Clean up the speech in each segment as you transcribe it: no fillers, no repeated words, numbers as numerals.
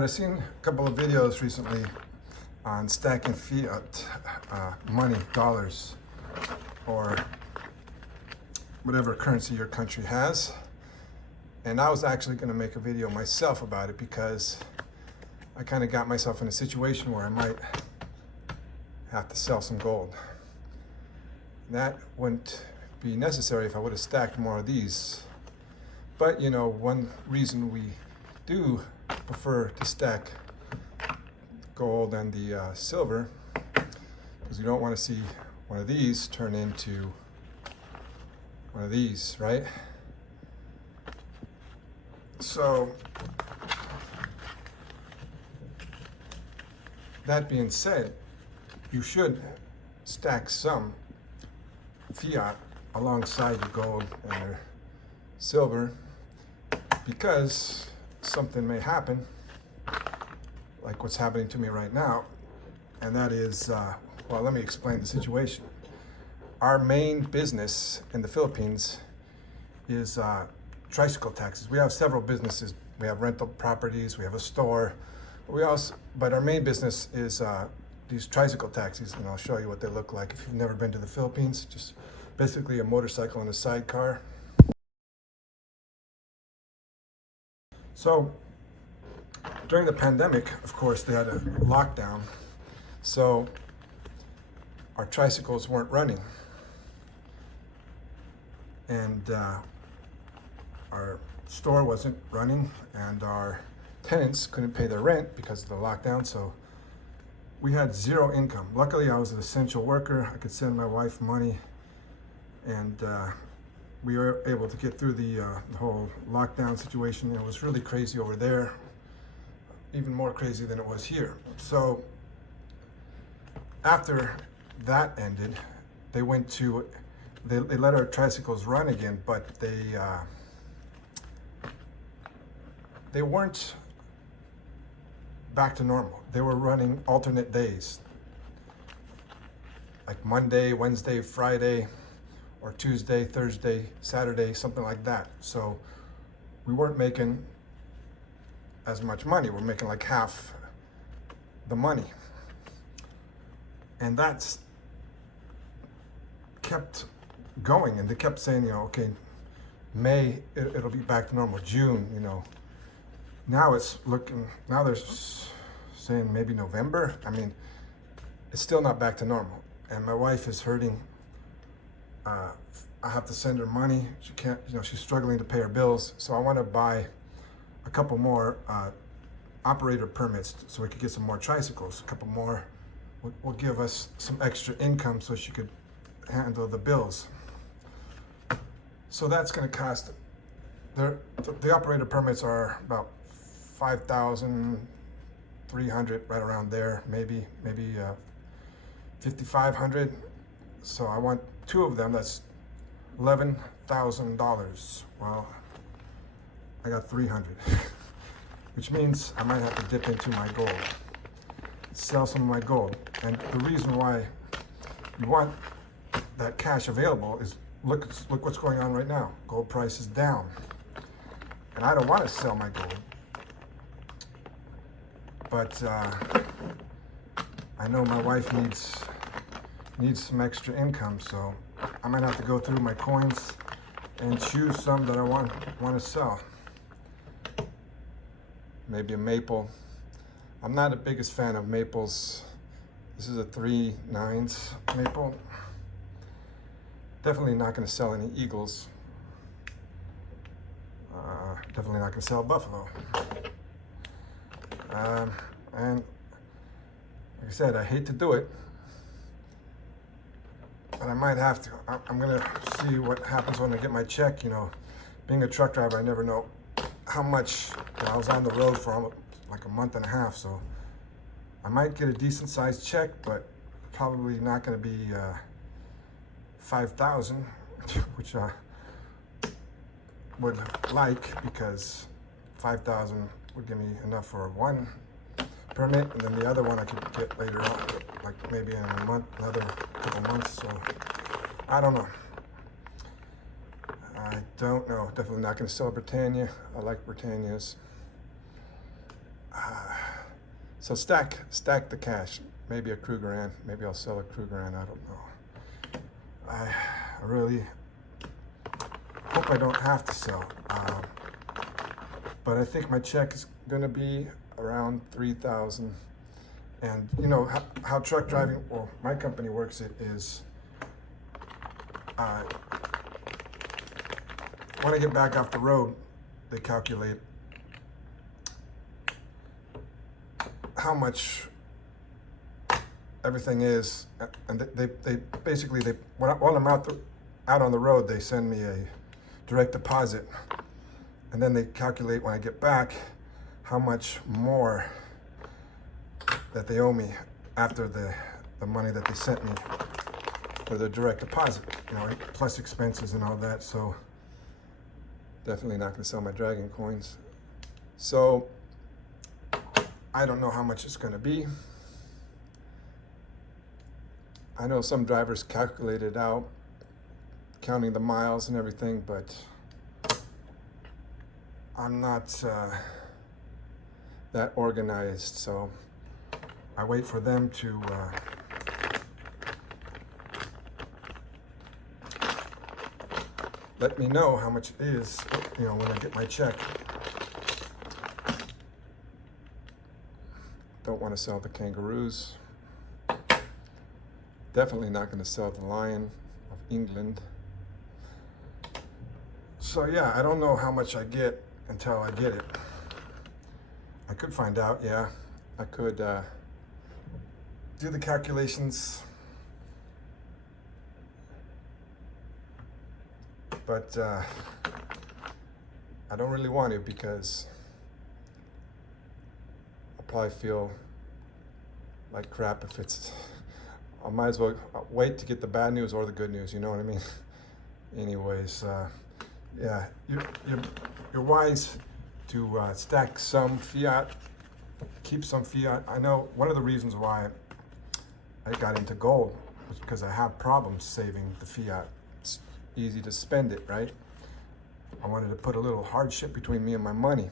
right, I've seen a couple of videos recently on stacking fiat money, dollars, or whatever currency your country has. And I was actually going to make a video myself about it because I kind of got myself in a situation where I might have to sell some gold. That wouldn't be necessary if I would have stacked more of these. But you know, one reason we do prefer to stack gold and the silver is you don't want to see one of these turn into one of these, right? So that being said, you should stack some fiat alongside your gold and your silver, because something may happen like what's happening to me right now, and that is well, let me explain the situation. Our main business in the Philippines is tricycle taxis. We have several businesses. We have rental properties, we have a store, but our main business is these tricycle taxis, and I'll show you what they look like if you've never been to the Philippines. Just basically a motorcycle and a sidecar. So during the pandemic, of course, they had a lockdown, so our tricycles weren't running, and our store wasn't running, and our tenants couldn't pay their rent because of the lockdown, so we had zero income. Luckily, I was an essential worker. I could send my wife money, and we were able to get through the whole lockdown situation. It was really crazy over there, even more crazy than it was here. So after that ended, they let our tricycles run again, but they weren't back to normal. They were running alternate days, like Monday, Wednesday, Friday, or Tuesday, Thursday, Saturday, something like that. So we weren't making as much money. We're making like half the money. And that's kept going, and they kept saying, you know, okay, May, it'll be back to normal. June, you know. Now they're saying maybe November. I mean, it's still not back to normal. And my wife is hurting. I have to send her money. She can't, you know, she's struggling to pay her bills. So I want to buy a couple more operator permits so we could get some more tricycles. A couple more will give us some extra income so she could handle the bills. So that's going to cost, the operator permits are about 5,300, right around there, maybe 5,500. So I want two of them. That's $11,000. Well, I got 300, which means I might have to dip into my gold, sell some of my gold. And the reason why you want that cash available is look what's going on right now. Gold price is down, and I don't want to sell my gold, but I know my wife needs some extra income, so I might have to go through my coins and choose some that I want to sell. Maybe a maple. I'm not the biggest fan of maples. This is a 3/9 maple. Definitely not going to sell any eagles. Definitely not going to sell buffalo. And like I said, I hate to do it, but I might have to. I'm going to see what happens when I get my check. You know, being a truck driver, I never know how much. You know, I was on the road for like a month and a half, so I might get a decent sized check, but probably not going to be 5,000, which I would like, because 5,000 would give me enough for one permit, and then the other one I could get later on, like maybe in a month, another couple months. So I don't know. I don't know. Definitely not going to sell Britannia. I like Britannias. So stack the cash. Maybe a Krugerrand. Maybe I'll sell a Krugerrand. I don't know. I really hope I don't have to sell. But I think my check is going to be around 3,000. And you know how truck driving, well, my company works it is, when I get back off the road, they calculate how much everything is, and they basically, while I'm out on the road, they send me a direct deposit, and then they calculate when I get back how much more that they owe me after the money that they sent me for the direct deposit, you know, plus expenses and all that. So definitely not going to sell my Dragon coins. So I don't know how much it's going to be. I know some drivers calculate it out, counting the miles and everything, but I'm not that organized, so I wait for them to let me know how much it is, you know, when I get my check. Don't want to sell the kangaroos. Definitely not going to sell the Lion of England. So yeah, I don't know how much I get until I get it. I could find out, yeah. I could do the calculations, but I don't really want to, because I'll probably feel like crap if it's, I might as well wait to get the bad news or the good news, you know what I mean? Anyways, yeah, you're wise to stack some fiat, keep some fiat. I know one of the reasons why I got into gold was because I have problems saving the fiat. It's easy to spend it, right? I wanted to put a little hardship between me and my money.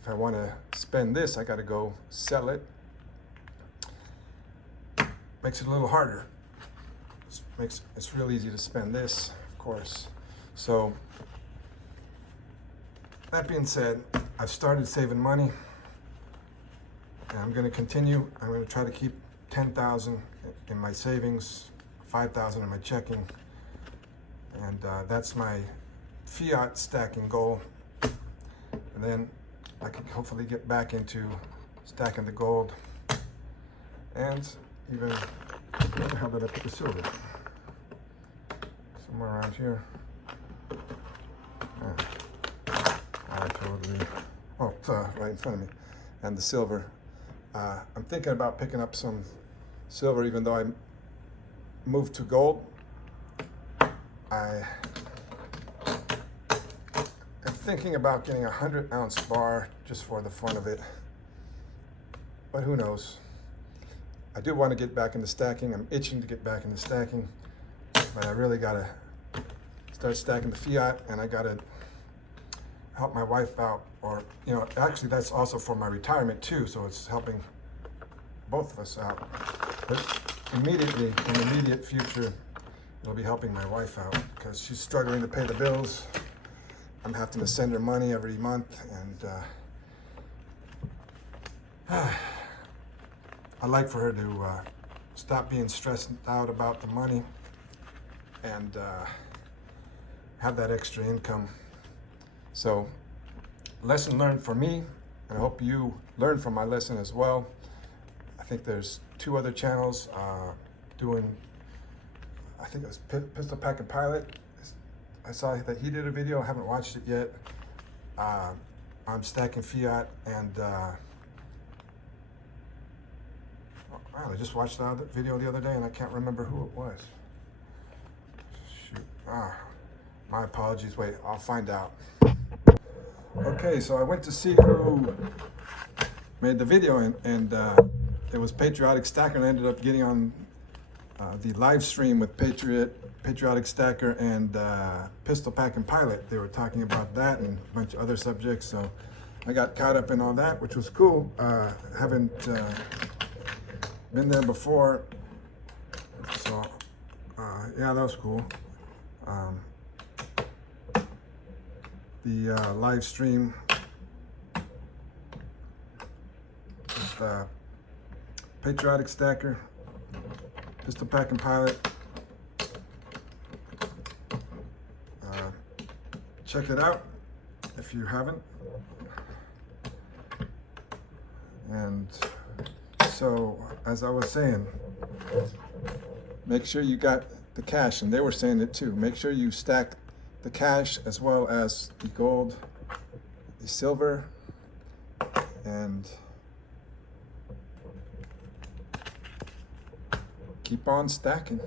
If I want to spend this, I got to go sell it. Makes it a little harder. It's real easy to spend this, of course. So that being said, I've started saving money, and I'm going to continue. I'm going to try to keep 10,000 in my savings, 5,000 in my checking, and that's my fiat stacking goal. And then I can hopefully get back into stacking the gold, and even, how did I put the silver? Somewhere around here. I totally, oh, it's right in front of me. And the silver. I'm thinking about picking up some silver, even though I moved to gold. I'm thinking about getting a 100-ounce bar just for the fun of it. But who knows? I do want to get back into stacking. I'm itching to get back into stacking, but I really gotta start stacking the fiat, and I gotta help my wife out, or, you know, actually that's also for my retirement too, so it's helping both of us out. But immediately, in the immediate future, it'll be helping my wife out, because she's struggling to pay the bills. I'm having to send her money every month, and I'd like for her to stop being stressed out about the money and have that extra income. So, lesson learned for me, and I hope you learn from my lesson as well. I think there's 2 other channels doing, I think it was Pistol Packing Pilot. I saw that he did a video, I haven't watched it yet. I'm stacking fiat, and wow, I just watched the video the other day and I can't remember who it was. Shoot, my apologies, wait, I'll find out. Okay, so I went to see who made the video, and it was Patriotic Stacker, and I ended up getting on the live stream with Patriotic Stacker and Pistol Packing Pilot. They were talking about that and a bunch of other subjects, so I got caught up in all that, which was cool. Haven't been there before, so yeah, that was cool. The live stream with Patriotic Stacker, Pistol Packing Pilot. Check it out if you haven't. And so, as I was saying, make sure you got the cash, and they were saying it too. Make sure you stack the cash as well as the gold, the silver, and keep on stacking.